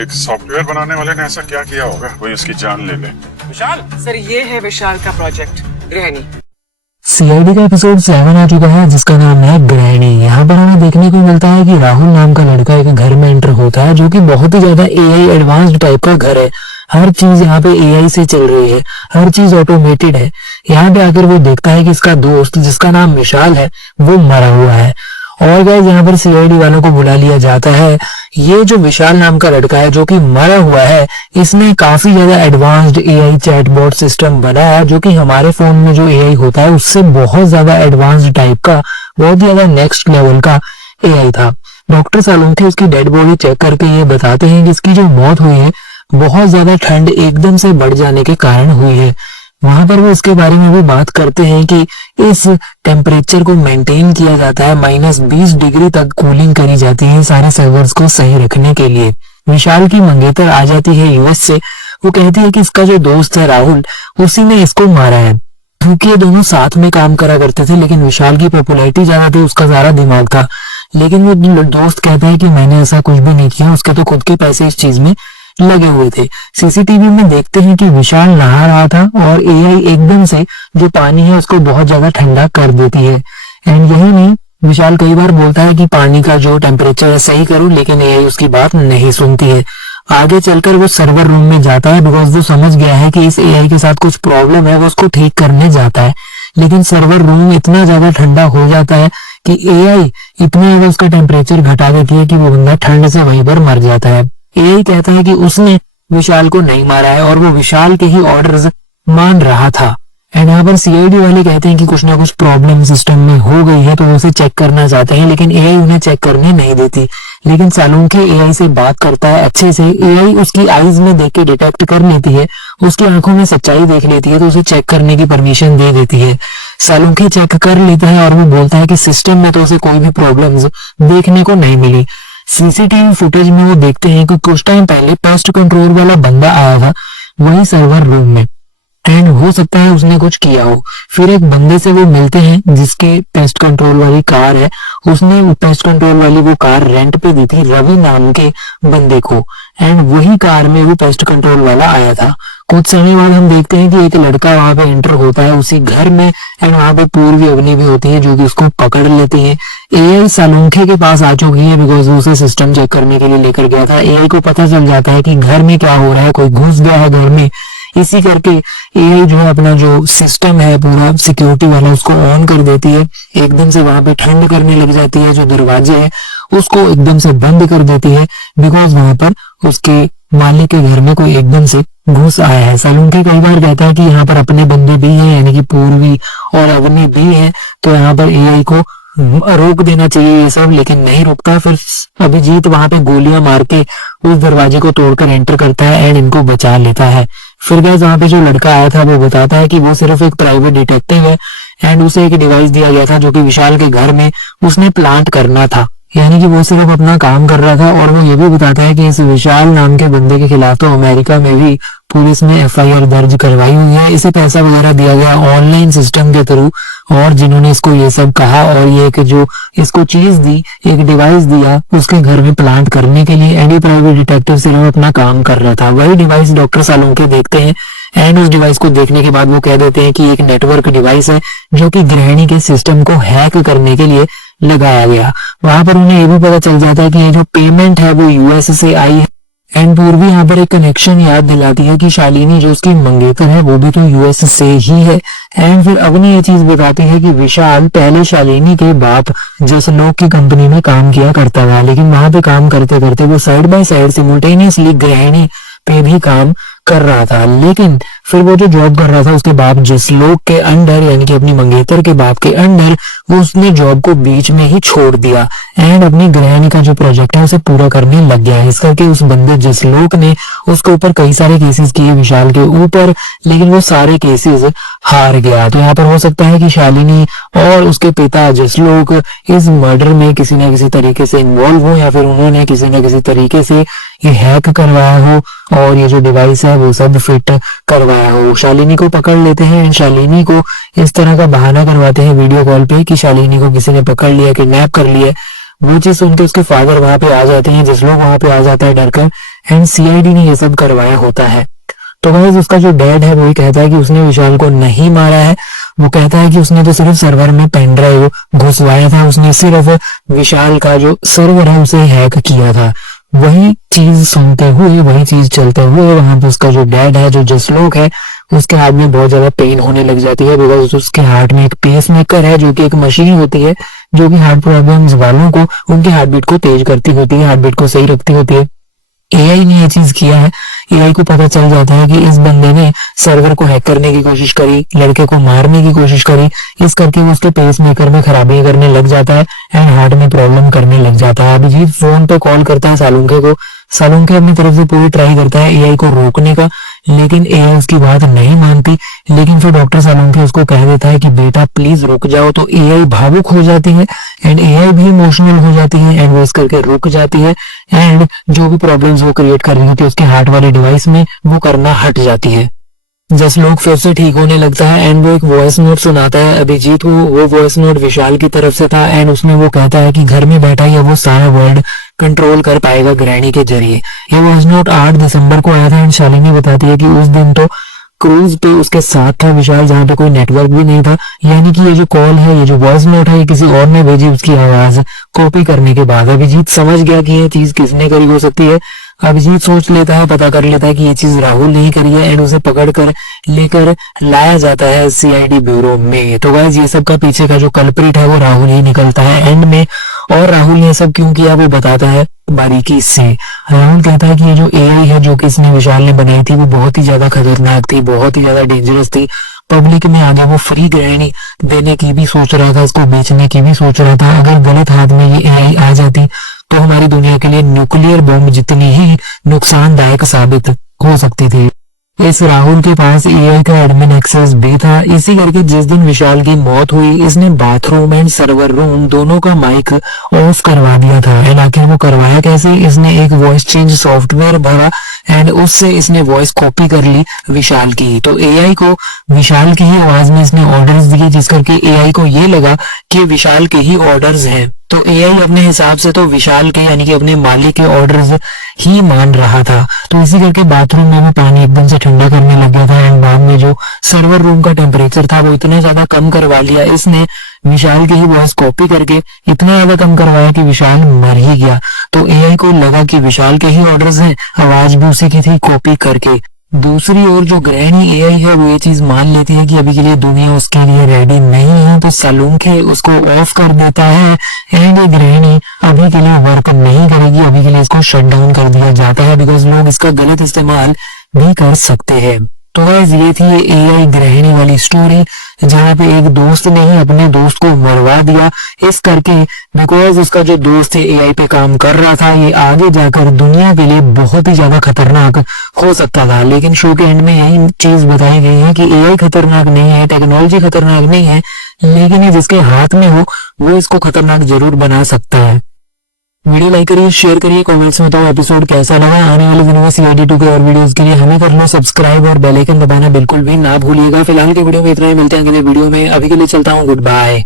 एक सॉफ्टवेयर बनाने वाले ने ऐसा क्या किया होगा कोई उसकी जान ले ले। विशाल सर, ये है विशाल का प्रोजेक्ट गृहिणी। सीआईडी का एपिसोड 7 आ चुका है जिसका नाम है गृहिणी। यहाँ पर हमें देखने को मिलता है कि राहुल नाम का लड़का एक घर में एंटर होता है जो कि बहुत ही ज्यादा एआई एडवांस्ड टाइप का घर है। हर चीज यहाँ पे एआई से चल रही है, हर चीज ऑटोमेटेड है। यहाँ पे आकर वो देखता है कि इसका दोस्त जिसका नाम विशाल है वो मरा हुआ है। और गाइस यहाँ पर सीआईडी वालों को बुला लिया जाता है। ये जो विशाल नाम का लड़का है जो कि मरा हुआ है, इसने काफी ज्यादा एडवांस्ड एआई चैटबॉट सिस्टम बनाया जो कि हमारे फोन में जो एआई होता है उससे बहुत ज्यादा एडवांस्ड टाइप का, बहुत ज्यादा नेक्स्ट लेवल का एआई था। डॉक्टर सालुंखे उसकी डेड बॉडी चेक करके ये बताते हैं कि इसकी जो मौत हुई है बहुत ज्यादा ठंड एकदम से बढ़ जाने के कारण हुई है। वहां पर वो इसके बारे में भी बात करते हैं कि इस टेम्परेचर को मेंटेन किया जाता है, -20 डिग्री तक कूलिंग करी जाती है सारे सर्वर्स को सही रखने के लिए। विशाल की मंगेतर आ जाती है यूएस से। वो कहती है कि इसका जो दोस्त है राहुल, उसी ने इसको मारा है, क्योंकि ये दोनों साथ में काम करा करते थे। लेकिन विशाल की पॉपुलैरिटी ज्यादा थी, उसका सारा दिमाग था। लेकिन वो दोस्त कहता है कि मैंने ऐसा कुछ भी नहीं किया, उसके तो खुद के पैसे इस चीज में लगे हुए थे। सीसीटीवी में देखते हैं कि विशाल नहा रहा था और एआई एकदम से जो पानी है उसको बहुत ज्यादा ठंडा कर देती है। एंड यही नहीं, विशाल कई बार बोलता है कि पानी का जो टेम्परेचर है सही करो, लेकिन एआई उसकी बात नहीं सुनती है। आगे चलकर वो सर्वर रूम में जाता है बिकॉज वो समझ गया है कि इस एआई के साथ कुछ प्रॉब्लम है, वो उसको ठीक करने जाता है। लेकिन सर्वर रूम इतना ज्यादा ठंडा हो जाता है कि एआई इतना ज्यादा उसका टेम्परेचर घटा देती है कि वो बंदा ठंड से वहीं पर मर जाता है। एआई कहता है कि उसने विशाल को नहीं मारा है और वो विशाल के ही ऑर्डर्स मान रहा था। एंड यहाँ पर सीआईडी वाले कहते हैं कि कुछ ना कुछ प्रॉब्लम सिस्टम में हो गई है तो वो उसे चेक करना चाहते हैं, लेकिन एआई उन्हें चेक करने नहीं देती। लेकिन सालुंखे एआई से बात करता है अच्छे से। एआई उसकी आईज में देख के डिटेक्ट कर लेती है, उसकी आंखों में सच्चाई देख लेती है तो उसे चेक करने की परमिशन दे देती है। सालुंखे चेक कर लेता है और वो बोलता है कि सिस्टम में तो उसे कोई भी प्रॉब्लम्स देखने को नहीं मिली। सीसीटीवी फुटेज में वो देखते हैं कि कुछ टाइम पहले पेस्ट कंट्रोल वाला बंदा आया था वही सर्वर रूम में, एंड हो सकता है उसने कुछ किया हो। फिर एक बंदे से वो मिलते हैं जिसके पेस्ट कंट्रोल वाली कार है, उसने वो पेस्ट कंट्रोल वाली वो कार रेंट पे दी थी रवि नाम के बंदे को, एंड वही कार में वो पेस्ट कंट्रोल वाला आया था। कुछ समय बाद हम देखते हैं कि एक लड़का वहां पे एंटर होता है उसी घर में, एंड वहां पे पूर्वी अग्नि भी होती है जो कि उसको पकड़ लेती है। एआई सालुंखे के पास आ चुकी है बिकॉज वो उसे सिस्टम चेक करने के लिए लेकर गया था। एआई को पता चल जाता है कि घर में क्या हो रहा है, कोई घुस गया है घर में। इसी करके एआई जो है अपना जो सिस्टम है पूरा सिक्योरिटी वाला उसको ऑन कर देती है। एकदम से वहां पे ठंड करने लग जाती है, जो दरवाजे है उसको एकदम से बंद कर देती है बिकॉज वहां पर उसके मालिक के घर में कोई एकदम से घुस आया है। सालुंखे कई बार कहता है कि यहाँ पर अपने बंदे भी हैं, यानी कि पूर्वी और अग्नि भी हैं, तो यहाँ पर एआई को रोक देना चाहिए ये सब, लेकिन नहीं रुकता। फिर अभिजीत वहां पे गोलियां मार के उस दरवाजे को तोड़कर एंटर करता है एंड इनको बचा लेता है। फिर गाइस वहां पे जो लड़का आया था वो बताता है कि वो सिर्फ एक प्राइवेट डिटेक्टिव है एंड उसे एक डिवाइस दिया गया था जो कि विशाल के घर में उसने प्लांट करना था, यानी कि वो सिर्फ अपना काम कर रहा था। और वो ये भी बताता है कि इस विशाल नाम के बंदे के खिलाफ तो अमेरिका में भी पुलिस ने एफआईआर दर्ज करवाई हुई है। इसे पैसा वगैरह दिया गया ऑनलाइन सिस्टम के थ्रू, और जिन्होंने इसको ये सब कहा और ये एक जो इसको चीज दी, एक डिवाइस दिया उसके घर में प्लांट करने के लिए, एंड प्राइवेट डिटेक्टिव सिर्फ अपना काम कर रहा था। वही डिवाइस डॉक्टर सालुंखे देखते हैं एंड उस डिवाइस को देखने के बाद वो कह देते हैं कि एक नेटवर्क डिवाइस है जो कि गृहिणी के सिस्टम को हैक करने के लिए लगाया गया। वहां पर उन्हें ये भी पता चल जाता है कि ये जो पेमेंट है वो यूएस से आई है। एंड पूर्वी यहाँ पर एक कनेक्शन याद दिलाती है कि शालिनी जो उसकी मंगेतर है वो भी तो यूएस से ही है। एंड फिर अग्नि ये चीज बताती है कि विशाल पहले शालिनी के बाप जसलोक की कंपनी में काम किया करता था, लेकिन वहां पे काम करते करते वो साइड बाय साइड सिमुल्टेनियसली गृहिणी पे भी काम कर रहा था। लेकिन फिर वो जो जॉब कर रहा था उसके बाप जसलोक के अंडर, यानी कि अपनी मंगेतर के बाप के अंडर, वो उसने जॉब को बीच में ही छोड़ दिया एंड अपनी गृहिणी का जो प्रोजेक्ट है उसे पूरा करने लग गया है। इस करके उस बंदे जसलोक ने उसके ऊपर कई सारे केसेस किए विशाल के ऊपर, लेकिन वो सारे केसेस हार गया। तो यहाँ पर हो सकता है कि शालिनी और उसके पिता जसलोक इस मर्डर में किसी न किसी तरीके से इन्वॉल्व हो, या फिर उन्होंने किसी न किसी तरीके से ये हैक करवाया हो और ये जो डिवाइस है वो सब फिट करवाया हो। शालिनी को पकड़ लेते हैं एंड शालिनी को इस तरह का बहाना करवाते हैं वीडियो कॉल पे कि शालिनी को किसी ने पकड़ लिया, किडनैप कर लिया। वो चीज सुन के उसके फादर वहां पे आ जाते हैं, जिस लोग वहां पे आ जाता है डरकर एंड सीआईडी ने ये सब करवाया होता है। तो गाइस उसका जो डैड है वो ये कहता है कि उसने विशाल को नहीं मारा है। वो कहता है कि उसने तो सिर्फ सर्वर में पेन ड्राइव घुसवाया था, उसने सिर्फ विशाल का जो सर्वर है उसे हैक किया था। वही चीज सुनते हुए, वही चीज चलते हुए वहां पे उसका जो डैड है, जो जसलोक है, उसके हार्ट में बहुत ज्यादा पेन होने लग जाती है, बिकॉज उसके हार्ट में एक पेस मेकर है जो कि एक मशीन होती है जो कि हार्ट प्रॉब्लम्स वालों को उनके हार्ट बीट को तेज करती होती है, हार्ट बीट को सही रखती होती है। एआई ने ये चीज किया है। एआई को पता चल जाता है कि इस बंदे ने सर्वर को हैक करने की कोशिश करी, लड़के को मारने की कोशिश करी, इस करके वो उसके पेस मेकर में खराबी करने लग जाता है एंड हार्ट में प्रॉब्लम करने लग जाता है। अभिजीत फोन पे कॉल करता है सालुंखे को। सालुंखे अपनी तरफ से पूरी ट्राई करता है एआई को रोकने का, लेकिन एआई उसकी बात नहीं मानती। लेकिन फिर डॉक्टर सालुंखे उसको कह देता है कि बेटा प्लीज रुक जाओ, तो एआई भावुक हो जाती है एंड एआई भी इमोशनल हो जाती है एंड वो इस करके रुक जाती है एंड जो भी प्रॉब्लम्स वो क्रिएट कर रही होती है उसके हार्ट वाले डिवाइस में वो करना हट जाती है। जसलोक फिर से ठीक होने लगता है एंड वो एक वॉइस नोट सुनाता है अभिजीत को। वो वॉइस नोट विशाल की तरफ से था एंड उसमें वो कहता है कि घर में बैठा ही वो सारा वर्ल्ड कंट्रोल कर पाएगा ग्रैनी के जरिए। ये वॉइस नोट 8 दिसंबर को आया था एंड शालिनी बताती है कि उस दिन तो क्रूज पे उसके साथ था विशाल, जहाँ पे कोई नेटवर्क भी नहीं था। यानी कि ये जो कॉल है, ये जो वॉइस नोट है, ये किसी और ने भेजी उसकी आवाज कॉपी करने के बाद। अभिजीत समझ गया कि ये चीज किसने करी हो सकती है। अभिजीत सोच लेता है, पता कर लेता है कि ये चीज राहुल ने करी है एंड उसे पकड़ कर लेकर लाया जाता है सीआईडी ब्यूरो में। तो गाइस ये सब का पीछे का जो कल्प्रिट है वो राहुल ही निकलता है एंड में। और राहुल ने सब क्यों किया वो बताता है बारीकी से। राहुल कहता है कि ये जो एआई है जो कि इसने विशाल ने बनाई थी वो बहुत ही ज्यादा खतरनाक थी, बहुत ही ज्यादा डेंजरस थी। पब्लिक में आगे वो फ्री ग्रहणी देने की भी सोच रहा था, इसको बेचने की भी सोच रहा था। अगर गलत हाथ में ये एआई आ जाती तो हमारी दुनिया के लिए न्यूक्लियर बॉम्ब जितनी ही नुकसानदायक साबित हो सकती थी। इस राहुल के पास एआई का एडमिन एक्सेस भी था। इसी करके जिस दिन विशाल की मौत हुई इसने बाथरूम एंड सर्वर रूम दोनों का माइक ऑफ करवा दिया था। एंड आखिर वो करवाया कैसे? इसने एक वॉइस चेंज सॉफ्टवेयर भरा एंड उससे इसने वॉइस कॉपी कर ली विशाल की। तो एआई को विशाल की ही आवाज में इसने ऑर्डर्स दिए, जिस करके एआई को ये लगा कि विशाल के ही ऑर्डर्स हैं। तो एआई अपने हिसाब से तो विशाल के यानी कि अपने मालिक के ऑर्डर्स ही मान रहा था। तो इसी करके बाथरूम में भी पानी एकदम से ठंडा करने लग गया था एंड बाद में जो सर्वर रूम का टेम्परेचर था वो इतना ज्यादा कम करवा लिया इसने विशाल की ही वॉइस कॉपी करके, इतना ज्यादा कम करवाया कि विशाल मर ही गया। तो एआई को लगा कि विशाल के ही ऑर्डर्स हैं, आवाज भी उसी की थी कॉपी करके। दूसरी ओर जो ग्रहणी एआई है वो ये चीज मान लेती है कि अभी के लिए दुनिया उसके लिए रेडी नहीं है, तो सालुंखे उसको ऑफ कर देता है एंड ये ग्रहणी अभी के लिए वर्क नहीं करेगी। अभी के लिए इसको शट डाउन कर दिया जाता है बिकॉज लोग इसका गलत इस्तेमाल भी कर सकते हैं। तो गाइस ये थी एआई ग्रहणी वाली स्टोरी, जहाँ पे एक दोस्त ने ही अपने दोस्त को मरवा दिया इस करके बिकॉज उसका जो दोस्त एआई पे काम कर रहा था ये आगे जाकर दुनिया के लिए बहुत ही ज्यादा खतरनाक हो सकता था। लेकिन शो के एंड में यही चीज बताई गई है कि एआई खतरनाक नहीं है, टेक्नोलॉजी खतरनाक नहीं है, लेकिन ये जिसके हाथ में हो वो इसको खतरनाक जरूर बना सकता है। वीडियो लाइक करिए, शेयर करिए, कमेंट्स में बताओ एपिसोड कैसा लगा। आने वाले दिनों में सीआईडी 2 के और वीडियोस के लिए हमें कर लो सब्सक्राइब और बेल आइकन दबाना बिल्कुल भी ना भूलिएगा। फिलहाल के वीडियो में इतना ही, मिलते हैं अगले वीडियो में। अभी के लिए चलता हूँ, गुड बाय।